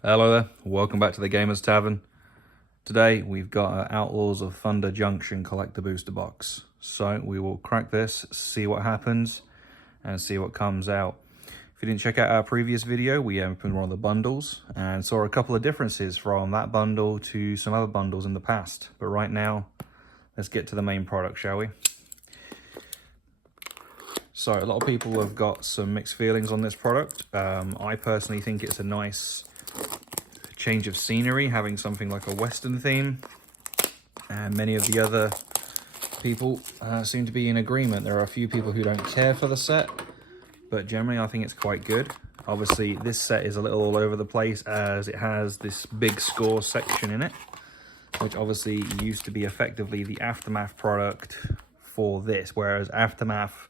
Hello there, welcome back to the Gamers Tavern. Today we've got our Outlaws of Thunder Junction Collector Booster Box. So we will crack this, see what happens, and see what comes out. If you didn't check out our previous video, we opened one of the bundles and saw a couple of differences from that bundle to some other bundles in the past. But right now, let's get to the main product, shall we? So a lot of people have got some mixed feelings on this product. I personally think it's a nice change of scenery, having something like a Western theme, and many of the other people seem to be in agreement. There are a few people who don't care for the set, but generally I think it's quite good. Obviously this set is a little all over the place as it has this big score section in it, which obviously used to be effectively the Aftermath product for this, whereas Aftermath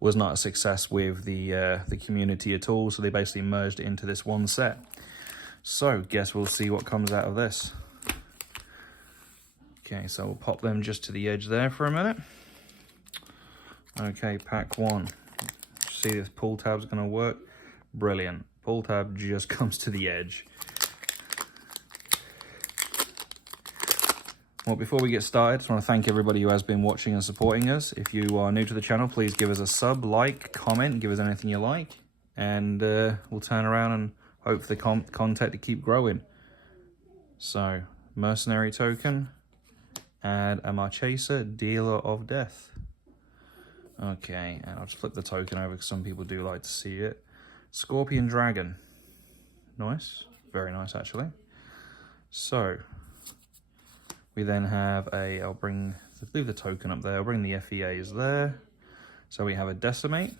was not a success with the community at all, so they basically merged it into this one set. So, guess we'll see what comes out of this. Okay, so we'll pop them just to the edge there for a minute. Okay, pack one. See this pull tab's gonna work? Brilliant. Pull tab just comes to the edge. Well, before we get started, I just want to thank everybody who has been watching and supporting us. If you are new to the channel, please give us a sub, like, comment, give us anything you like, and we'll turn around and hope for the content to keep growing. So, Mercenary token, add a Marchesa, Dealer of Death. Okay, and I'll just flip the token over because some people do like to see it. Scorpion Dragon. Nice, very nice actually. So, we then have I'll leave the token up there, I'll bring the FEAs there. So we have a Decimate,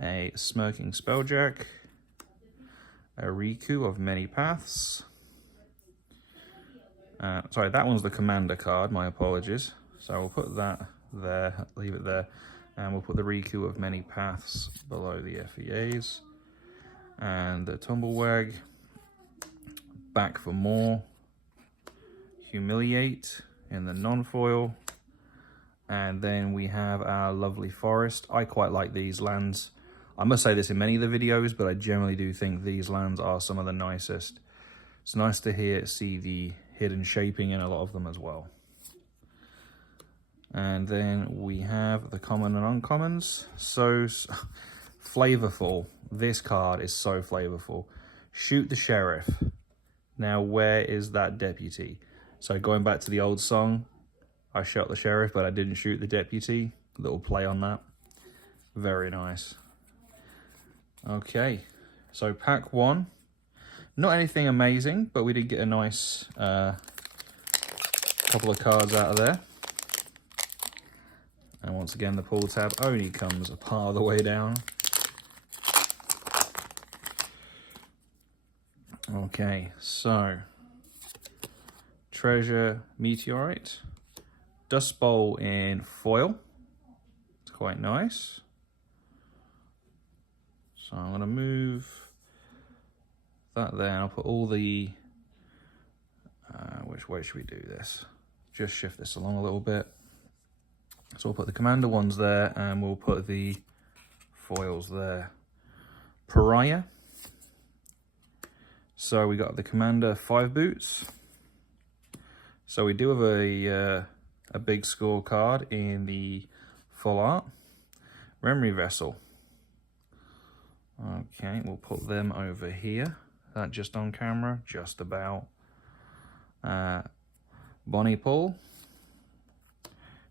a Smirking Spelljack, a Riku of Many Paths. Sorry, that one's the Commander card, my apologies. So we'll put that there, leave it there, and we'll put the Riku of Many Paths below the FEAs. And the Tumblewag, Back for More, Humiliate in the non-foil, and then we have our lovely Forest. I quite like these lands. I must say this in many of the videos, but I generally do think these lands are some of the nicest. It's nice to see the hidden shaping in a lot of them as well. And then we have the common and uncommons. So flavorful. This card is so flavorful. Shoot the Sheriff. Now where is that deputy? So going back to the old song, I shot the sheriff, but I didn't shoot the deputy. Little play on that. Very nice. Okay, so pack one. Not anything amazing, but we did get a nice couple of cards out of there. And once again, the pull tab only comes a part of the way down. Okay, so Treasure Meteorite, Dust Bowl in foil. It's quite nice. So I'm going to move that there, and I'll put all the, which way should we do this? Just shift this along a little bit. So we'll put the Commander ones there, and we'll put the foils there. Pariah. So we got the Commander 5 boots. So we do have a big score card in the full art. Memory Vessel. Okay, we'll put them over here. That just on camera, just about. Bonnie Paul.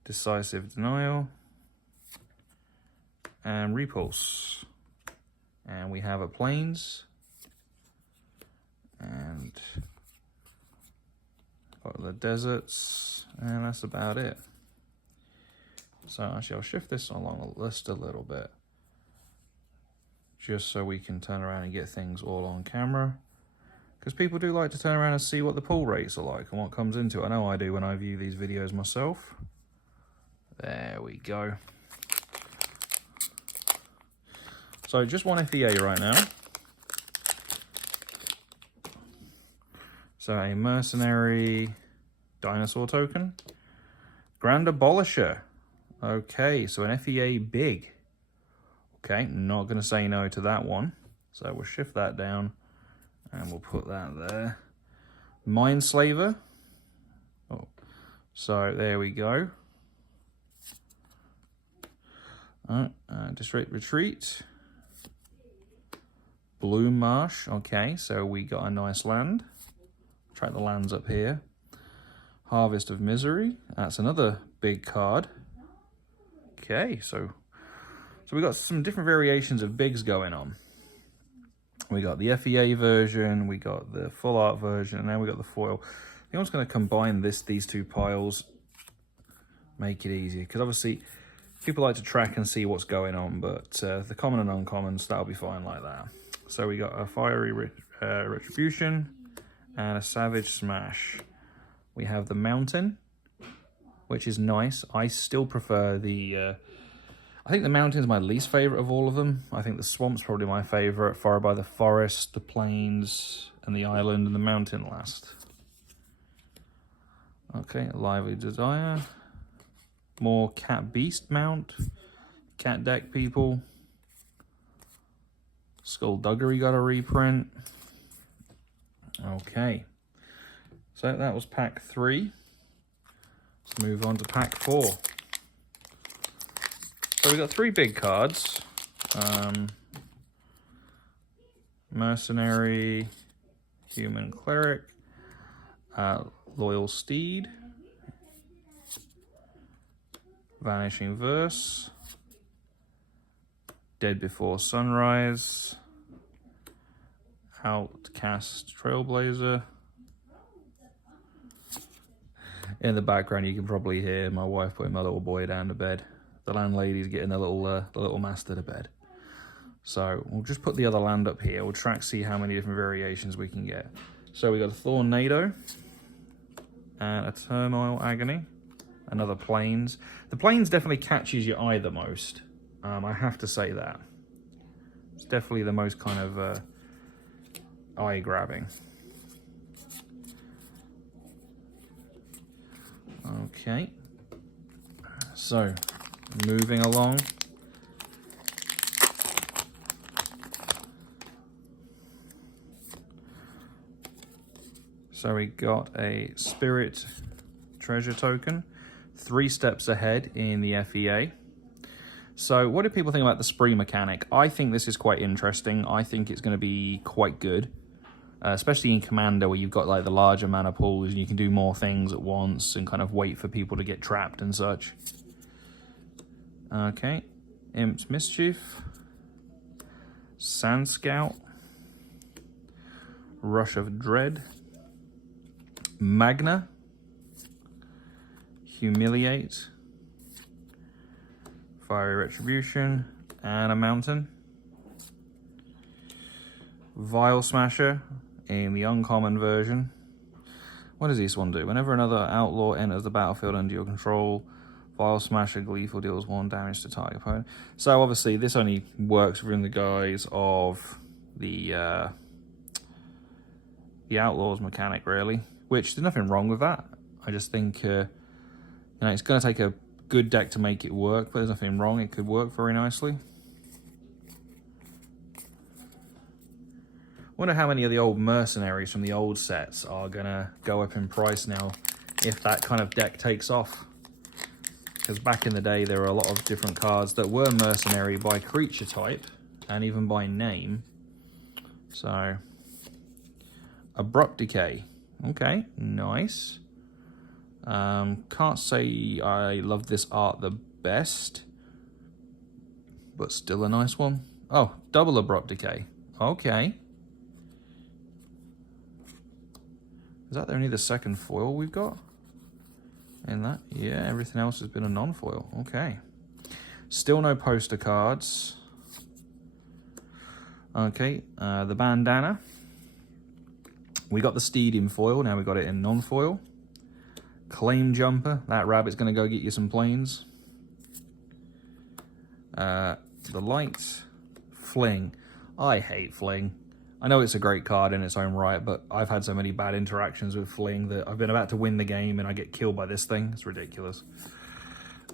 Decisive Denial. And Repulse. And we have a Plains. And got the deserts, and that's about it. So actually I'll shift this along the list a little bit, just so we can turn around and get things all on camera, because people do like to turn around and see what the pull rates are like and what comes into it. I know I do when I view these videos myself. There we go. So just one FEA right now. So a Mercenary Dinosaur token. Grand Abolisher. Okay, so an FEA big. Okay, not going to say no to that one. So we'll shift that down And we'll put that there. Mindslaver. Oh, so there we go. District Retreat. Bloom Marsh. Okay, so we got a nice land. Track the lands up here. Harvest of Misery. That's another big card. Okay, so we got some different variations of bigs going on. We got the FEA version, we got the full art version, and now we got the foil. I think I'm just going to combine these two piles, make it easier, because obviously people like to track and see what's going on, but the common and uncommons, that'll be fine like that. So we got a Fiery Retribution and a Savage Smash. We have the Mountain, which is nice. I still prefer the... I think the Mountain's my least favourite of all of them. I think the Swamp's probably my favourite, followed by the Forest, the Plains, and the Island, and the Mountain last. Okay, Lively Desire. More Cat Beast mount. Cat deck people. Skullduggery got a reprint. Okay. So that was pack 3. Let's move on to pack 4. So we got 3 big cards. Mercenary, Human Cleric, Loyal Steed, Vanishing Verse, Dead Before Sunrise, Outcast Trailblazer. In the background you can probably hear my wife putting my little boy down to bed. The landlady's getting the little master to bed. So we'll just put the other land up here. We'll see how many different variations we can get. So we got a Thornado and a Turmoil Agony, another Plains. The Plains definitely catches your eye the most. I have to say that. It's definitely the most kind of eye-grabbing. Okay. So, moving along. So we got a Spirit Treasure Token, 3 steps ahead in the FEA. So what do people think about the spree mechanic? I think this is quite interesting. I think it's going to be quite good, especially in Commander where you've got like the larger mana pools and you can do more things at once and kind of wait for people to get trapped and such. Okay, Imp's Mischief, Sand Scout, Rush of Dread, Magna, Humiliate, Fiery Retribution, and a Mountain. Vial Smasher in the uncommon version. What does this one do? Whenever another outlaw enters the battlefield under your control, Vial Smasher Gleeful deals 1 damage to target opponent. So obviously this only works within the guise of the Outlaws mechanic, really. Which, there's nothing wrong with that. I just think, you know, it's going to take a good deck to make it work, but there's nothing wrong. It could work very nicely. Wonder how many of the old mercenaries from the old sets are going to go up in price now if that kind of deck takes off. Because back in the day, there were a lot of different cards that were mercenary by creature type and even by name. So, Abrupt Decay. Okay, nice. Can't say I love this art the best, but still a nice one. Oh, double Abrupt Decay. Okay. Is that only the second foil we've got in that? Yeah, everything else has been a non-foil. Okay. Still no poster cards. Okay, the Bandana. We got the Steed in foil, now we got it in non-foil. Claim Jumper, that rabbit's going to go get you some planes. The Light. Fling. I hate Fling. I know it's a great card in its own right, but I've had so many bad interactions with Fling that I've been about to win the game and I get killed by this thing. It's ridiculous.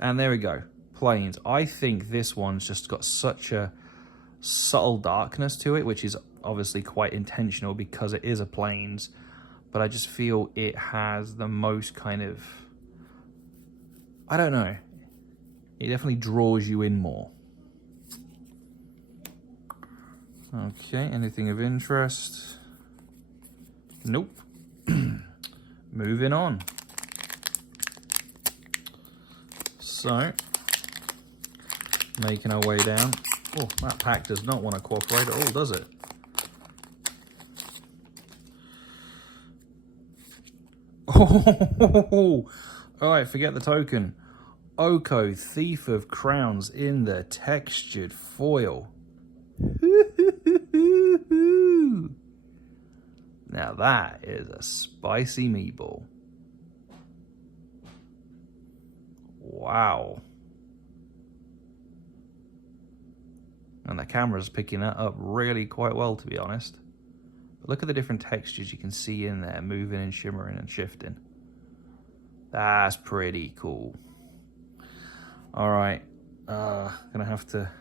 And there we go. Planes. I think this one's just got such a subtle darkness to it, which is obviously quite intentional because it is a plains, but I just feel it has the most kind of, I don't know, it definitely draws you in more. Okay, anything of interest? Nope. Moving on. So, making our way down. Oh, that pack does not want to cooperate at all, does it? Oh, all right, forget the token. Oko, Thief of Crowns in the textured foil. Now that is a spicy meatball. Wow. And the camera's picking that up really quite well, to be honest. But look at the different textures you can see in there, moving and shimmering and shifting. That's pretty cool. All right, gonna have to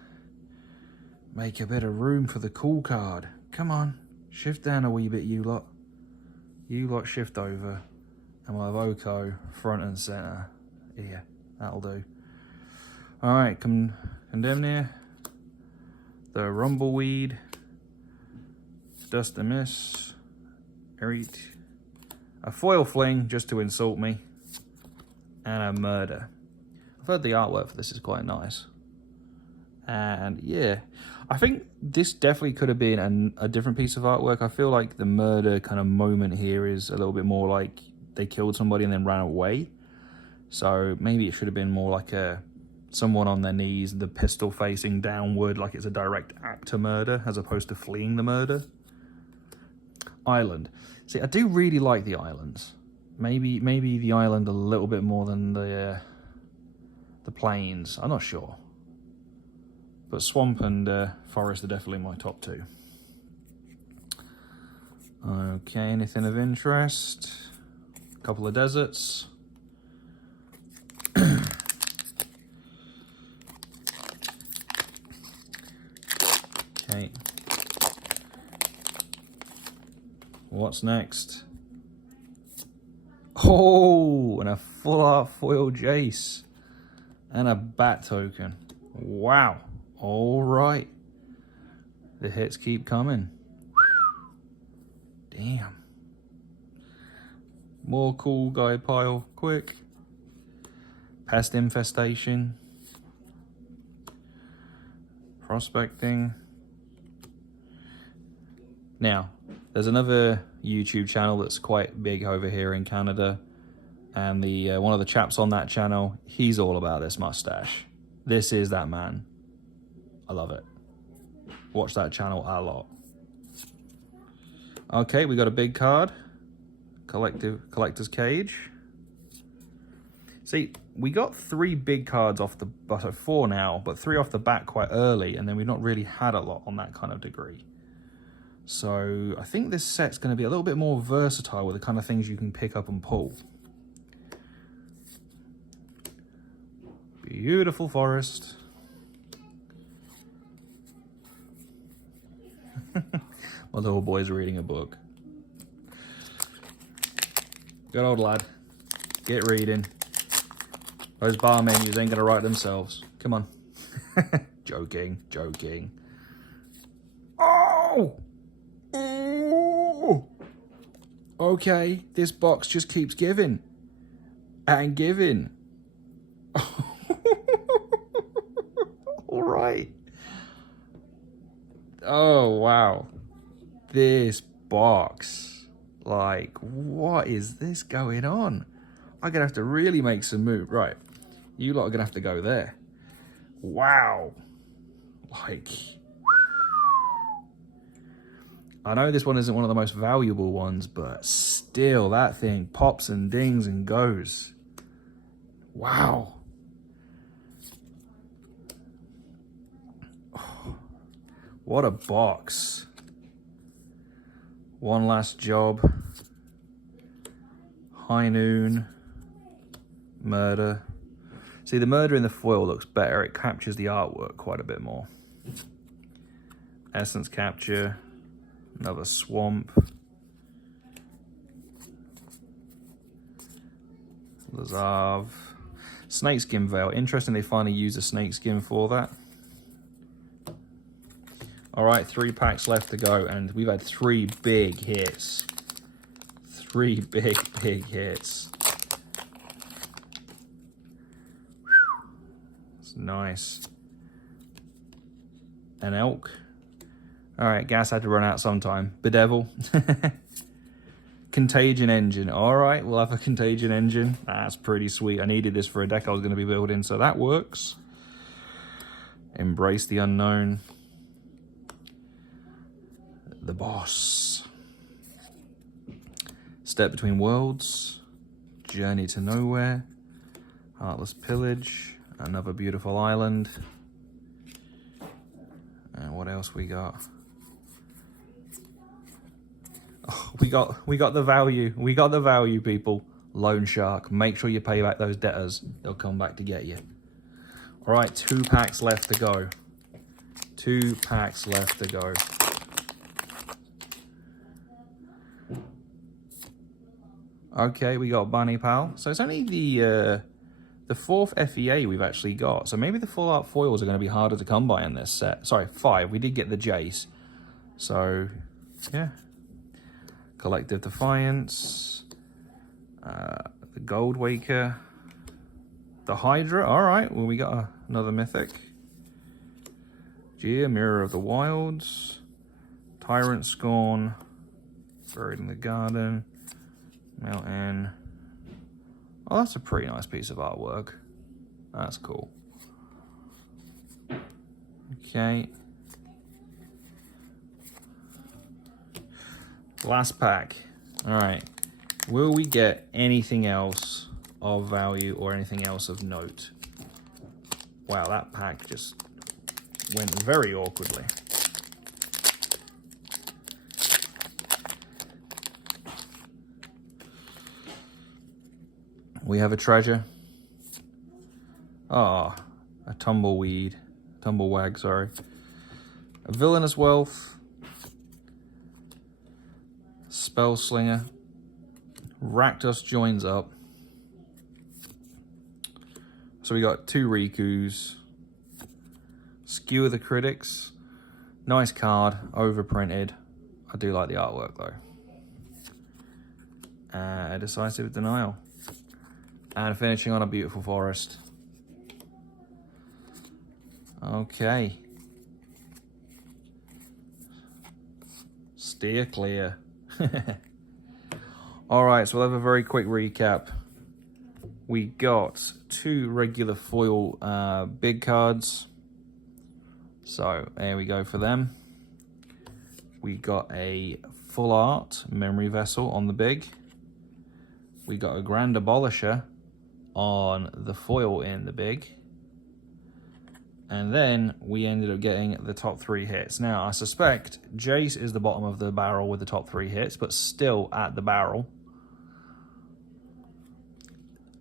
make a bit of room for the cool card. Come on, shift down a wee bit, you lot. You lot shift over, and we'll have Oko front and center. Yeah, that'll do. All right, Condemnir, the Rumbleweed, Dust and Miss, Erit, a Foil Fling just to insult me, and a Murder. I've heard the artwork for this is quite nice. And yeah, I think this definitely could have been a different piece of artwork. I feel like the Murder kind of moment here is a little bit more like they killed somebody and then ran away. So maybe it should have been more like someone on their knees, the pistol facing downward, like it's a direct act to murder as opposed to fleeing the murder. Island. See, I do really like the islands. Maybe the island a little bit more than the plains. I'm not sure. But swamp and forest are definitely my top two. Okay, anything of interest? A couple of deserts. Okay. What's next? Oh, and a full art foil Jace. And a bat token. Wow. All right. The hits keep coming. Damn. More cool guy pile. Quick. Pest infestation. Prospecting. Now, there's another YouTube channel that's quite big over here in Canada. And the one of the chaps on that channel, he's all about this mustache. This is that man. I love it. Watch that channel a lot. Okay, we got a big card. Collector's Cage. See, we got 3 big cards off the, so 4 now, but 3 off the bat quite early, and then we've not really had a lot on that kind of degree. So I think this set's going to be a little bit more versatile with the kind of things you can pick up and pull. Beautiful forest. My little boy's reading a book. Good old lad. Get reading. Those bar menus ain't gonna write themselves. Come on. Joking, joking. Oh! Ooh! Okay, this box just keeps giving. And giving. All right. Oh, wow. This box. Like, what is this going on? I'm going to have to really make some move. Right. You lot are going to have to go there. Wow. Like, I know this one isn't one of the most valuable ones, but still, that thing pops and dings and goes. Wow. What a box. One Last Job. High Noon. Murder. See, the Murder in the foil looks better. It captures the artwork quite a bit more. Essence Capture, another Swamp, Lazav, Snakeskin Veil. Interesting they finally used a snakeskin for that. All right, 3 packs left to go, and we've had 3 big hits. 3 big hits. It's nice. An Elk. All right, gas had to run out sometime. Bedevil. Contagion Engine. All right, we'll have a Contagion Engine. That's pretty sweet. I needed this for a deck I was going to be building, so that works. Embrace the Unknown. The Boss. Step Between Worlds. Journey to Nowhere. Heartless Pillage. Another Beautiful Island. And what else we got? Oh, we got the value. We got the value, people. Loan Shark. Make sure you pay back those debtors. They'll come back to get you. All right, 2 packs left to go. 2 packs left to go. Okay, we got Bunny Pal. So it's only the 4th FEA we've actually got. So maybe the full art foils are going to be harder to come by in this set. Sorry, 5. We did get the Jace. So, yeah. Collective Defiance. The Gold Waker. The Hydra. All right, well, we got another Mythic. Gia, Mirror of the Wilds. Tyrant Scorn. Buried in the Garden. Mountain. Oh, that's a pretty nice piece of artwork. That's cool. Okay. Last pack. All right. Will we get anything else of value or anything else of note? Wow, that pack just went very awkwardly. We have a treasure. Ah, a tumblewag, sorry. A Villainous Wealth. Spellslinger. Rakdos joins up. So we got 2 Rikus. Skewer the Critics. Nice card, overprinted. I do like the artwork though. A Decisive Denial. And finishing on a Beautiful Forest. Okay. Steer clear. Alright, so we'll have a very quick recap. We got 2 regular foil big cards. So there we go for them. We got a full art Memory Vessel on the big. We got a Grand Abolisher on the foil in the big. And then we ended up getting the top 3 hits. Now, I suspect Jace is the bottom of the barrel with the top 3 hits, but still at the barrel.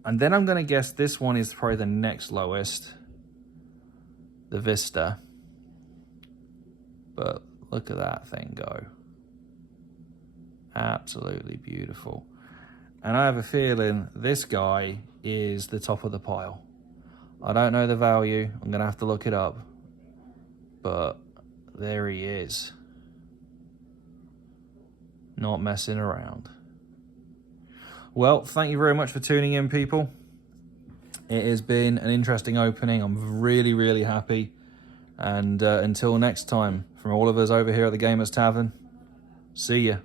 And then I'm going to guess this one is probably the next lowest. The Vista. But look at that thing go. Absolutely beautiful. And I have a feeling this guy is the top of the pile. I don't know the value. I'm going to have to look it up. But there he is. Not messing around. Well, thank you very much for tuning in, people. It has been an interesting opening. I'm really, really happy. And until next time, from all of us over here at the Gamers Tavern, see ya.